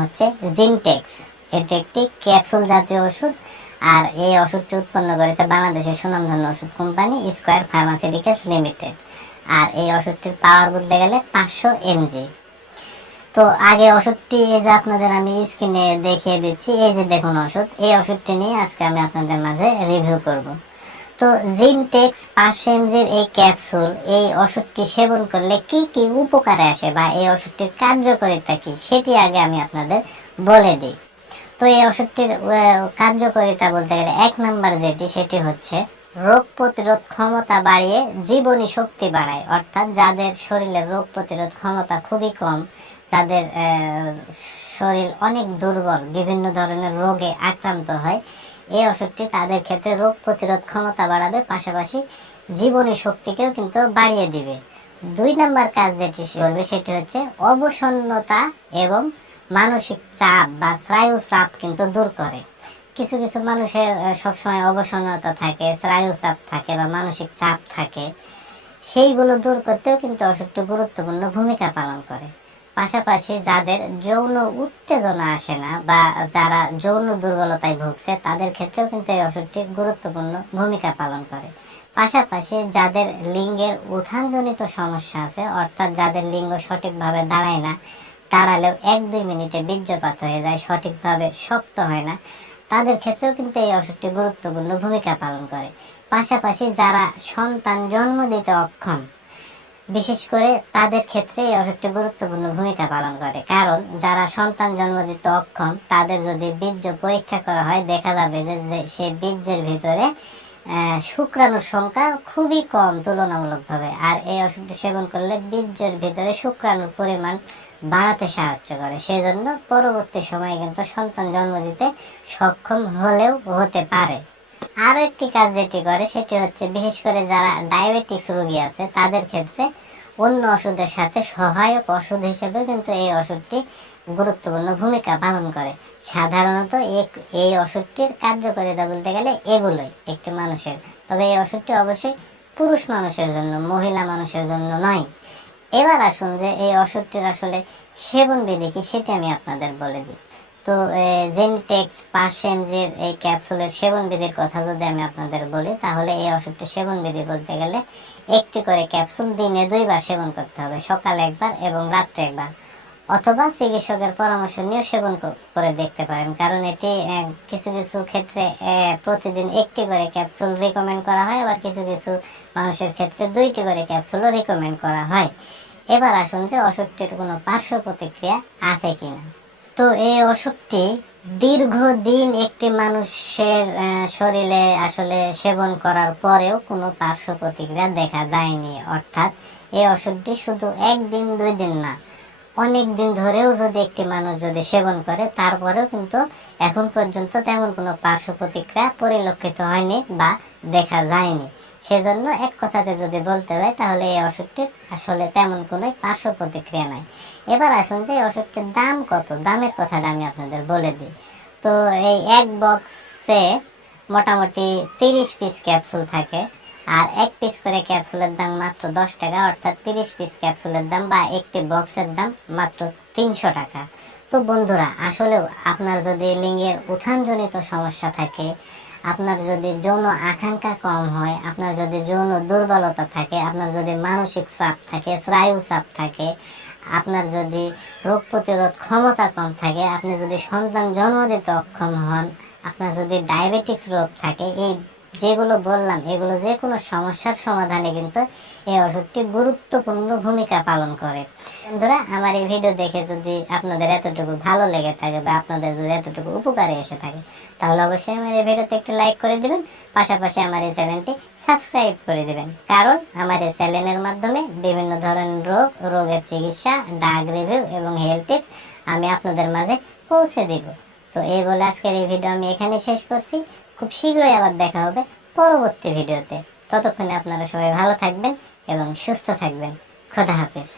হচ্ছে জিনটেক্স এটি একটি ক্যাপসুল জাতীয় ওষুধ আর এই ওষুধটি উৎপন্ন করেছে বাংলাদেশের সুনামধন্য ওষুধ কোম্পানি স্কোয়ার ফার্মাসিউটিক্যালস লিমিটেড আর এই ওষুধটির পাওয়ার বলতে গেলে পাঁচশো এমজি। তো আগে ওষুধটি এই যে আপনাদের আমি স্ক্রিনে দেখিয়ে দিচ্ছি, এই যে দেখুন ওষুধ, এই ওষুধটি নিয়ে আজকে আমি আপনাদের মাঝে রিভিউ করব। তো জিনটেক্স পাঁচশো এমজির এই ক্যাপসুল এই ওষুধটি সেবন করলে কি কি উপকারে আসে বা এই ওষুধটির কার্যকারিতা কি, সেটি আগে আমি আপনাদের বলে দিই। তো এই ওষুধটির কার্যকারিতা বলতে গেলে এক নাম্বার যেটি, সেটি হচ্ছে রোগ প্রতিরোধ ক্ষমতা বাড়িয়ে জীবনী শক্তি বাড়ায়। অর্থাৎ যাদের শরীরে রোগ প্রতিরোধ ক্ষমতা খুবই কম, যাদের শরীর অনেক দুর্বল, বিভিন্ন ধরনের রোগে আক্রান্ত হয় এই ওষুধটি তাদের ক্ষেত্রে রোগ প্রতিরোধ ক্ষমতা বাড়াবে, পাশাপাশি জীবনী শক্তিকেও কিন্তু বাড়িয়ে দিবে। দুই নম্বর কাজ যেটি করবে, সেটি হচ্ছে অবসন্নতা এবং মানসিক চাপ বা স্নায়ু চাপ কিন্তু দূর করে। কিছু কিছু মানুষের সবসময় অবসন্নতা থাকে স্নায়ু চাপ থাকে বা মানসিক চাপ থাকে। সেইগুলো দূর করতেও কিন্তু ওষুধটি গুরুত্বপূর্ণ ভূমিকা পালন করে। পাশাপাশি যাদের যৌন উত্তেজনা আসে না বা যারা যৌন দুর্বলতায় ভুগছে, তাদের ক্ষেত্রেও কিন্তু এই ওষুধটি গুরুত্বপূর্ণ ভূমিকা পালন করে। পাশাপাশি যাদের লিঙ্গের উত্থানজনিত সমস্যা আছে, অর্থাৎ যাদের লিঙ্গ সঠিকভাবে দাঁড়ায় না, দাঁড়ালেও এক দুই মিনিটে বীর্যপাত হয়ে যায়, সঠিকভাবে শক্ত হয় না, তাদের ক্ষেত্রেও কিন্তু এই ওষুধটি গুরুত্বপূর্ণ ভূমিকা পালন করে। পাশাপাশি যারা সন্তান জন্ম দিতে অক্ষম বিশেষ করে তাদের ক্ষেত্রে এই ওষুধটি গুরুত্বপূর্ণ ভূমিকা পালন করে। কারণ যারা সন্তান জন্ম দিতে অক্ষম, তাদের যদি বীর্য পরীক্ষা করা হয়, দেখা যাবে যে সে বীর্যের ভিতরে শুক্রাণুর সংখ্যা খুবই কম তুলনামূলকভাবে। আর এই ওষুধটি সেবন করলে বীর্যের ভিতরে শুক্রাণুর পরিমাণ বাড়াতে সাহায্য করে। সেজন্য পরবর্তী সময়ে কিন্তু সন্তান জন্ম দিতে সক্ষম হলেও হতে পারে। আরও একটি কাজ যেটি করে, সেটি হচ্ছে বিশেষ করে যারা ডায়াবেটিক্স রোগী আছে, তাদের ক্ষেত্রে অন্য ওষুধের সাথে সহায়ক ওষুধ হিসেবে কিন্তু এই ওষুধটি গুরুত্বপূর্ণ ভূমিকা পালন করে। সাধারণত এই ওষুধটির কার্যকারিতা বলতে গেলে এগুলোই, একটি মানুষের। তবে এই ওষুধটি অবশ্যই পুরুষ মানুষের জন্য, মহিলা মানুষের জন্য নয়। এবার আসুন যে এই ওষুধটির আসলে সেবন বিধি কি, সেটি আমি আপনাদের বলে দিই। তো জেনটেক্স পাঁচশো এমজির এই ক্যাপসুলের সেবন বিধির কথা যদি আমি আপনাদের বলি, তাহলে এই ওষুধটি সেবন বিধি বলতে গেলে একটি করে ক্যাপসুল দিনে দুইবার সেবন করতে হবে, সকালে একবার এবং রাত্রে একবার। অথবা চিকিৎসকের পরামর্শ নিয়ে সেবন করে দেখতে পারেন, কারণ এটি কিছু কিছু ক্ষেত্রে প্রতিদিন একটি করে ক্যাপসুল রিকমেন্ড করা হয়, আবার কিছু কিছু মানুষের ক্ষেত্রে দুইটি করে ক্যাপসুলও রিকমেন্ড করা হয়। এবার আসুন যে ওষুধটির কোনো পার্শ্ব প্রতিক্রিয়া আছে কিনা। তো এই ওষুধটি দীর্ঘদিন একটি মানুষের শরীরে আসলে সেবন করার পরেও কোনো পার্শ্ব প্রতিক্রিয়া দেখা যায়নি অর্থাৎ এই ওষুধটি শুধু একদিন, দুই দিন না, অনেক দিন ধরেও যদি একটি মানুষ যদি সেবন করে, তারপরেও কিন্তু এখন পর্যন্ত তেমন কোনো পার্শ্ব প্রতিক্রিয়া পরিলক্ষিত হয়নি বা দেখা যায়নি। সেজন্য এক কথাতে যদি বলতে হয়, তাহলে এই ওষুধটির আসলে তেমন কোনো পার্শ্ব প্রতিক্রিয়া নাই। এবার আসুন যে এই ওষুধটির দাম কত? দামের কথাটা আমি আপনাদের বলে দিই। তো এই এক বক্সে মোটামুটি তিরিশ পিস ক্যাপসুল থাকে, আর এক পিস করে ক্যাপসুলের দাম মাত্র দশ টাকা, অর্থাৎ তিরিশ পিস ক্যাপসুলের দাম বা একটি বক্সের দাম মাত্র তিনশো টাকা। তো বন্ধুরা, আসলেও আপনার যদি লিঙ্গের উত্থানজনিত সমস্যা থাকে আপনার যদি যৌন আকাঙ্ক্ষা কম হয়, আপনার যদি যৌন দুর্বলতা থাকে, আপনার যদি মানসিক চাপ থাকে, স্নায়ু চাপ থাকে, আপনার যদি রোগ প্রতিরোধ ক্ষমতা কম থাকে, আপনি যদি সন্তান জন্ম দিতে অক্ষম হন, আপনার যদি ডায়াবেটিক্স রোগ থাকে, এই যেগুলো বললাম, এগুলো যে কোনো সমস্যার সমাধানে কিন্তু এই ওষুধটি গুরুত্বপূর্ণ ভূমিকা পালন করে। বন্ধুরা, আমার এই ভিডিও দেখে যদি আপনাদের এতটুকু ভালো লেগে থাকে বা আপনাদের যদি এতটুকু উপকারে এসে থাকে, তাহলে অবশ্যই আমার এই ভিডিওতে একটি লাইক করে দিবেন, পাশাপাশি আমার এই চ্যানেলটি সাবস্ক্রাইব করে দিবেন। কারণ আমার এই চ্যানেলের মাধ্যমে বিভিন্ন ধরনের রোগ, রোগের চিকিৎসা, ডাক রিভিউ এবং হেলথ টিপস আমি আপনাদের মাঝে পৌঁছে দিব। তো এই বলে আজকের এই ভিডিও আমি এখানে শেষ করছি। খুব শীঘ্রই আবার দেখা হবে পরবর্তী ভিডিওতে ততক্ষণে আপনারা সবাই ভালো থাকবেন এবং সুস্থ থাকবেন। খোদা হাফেজ।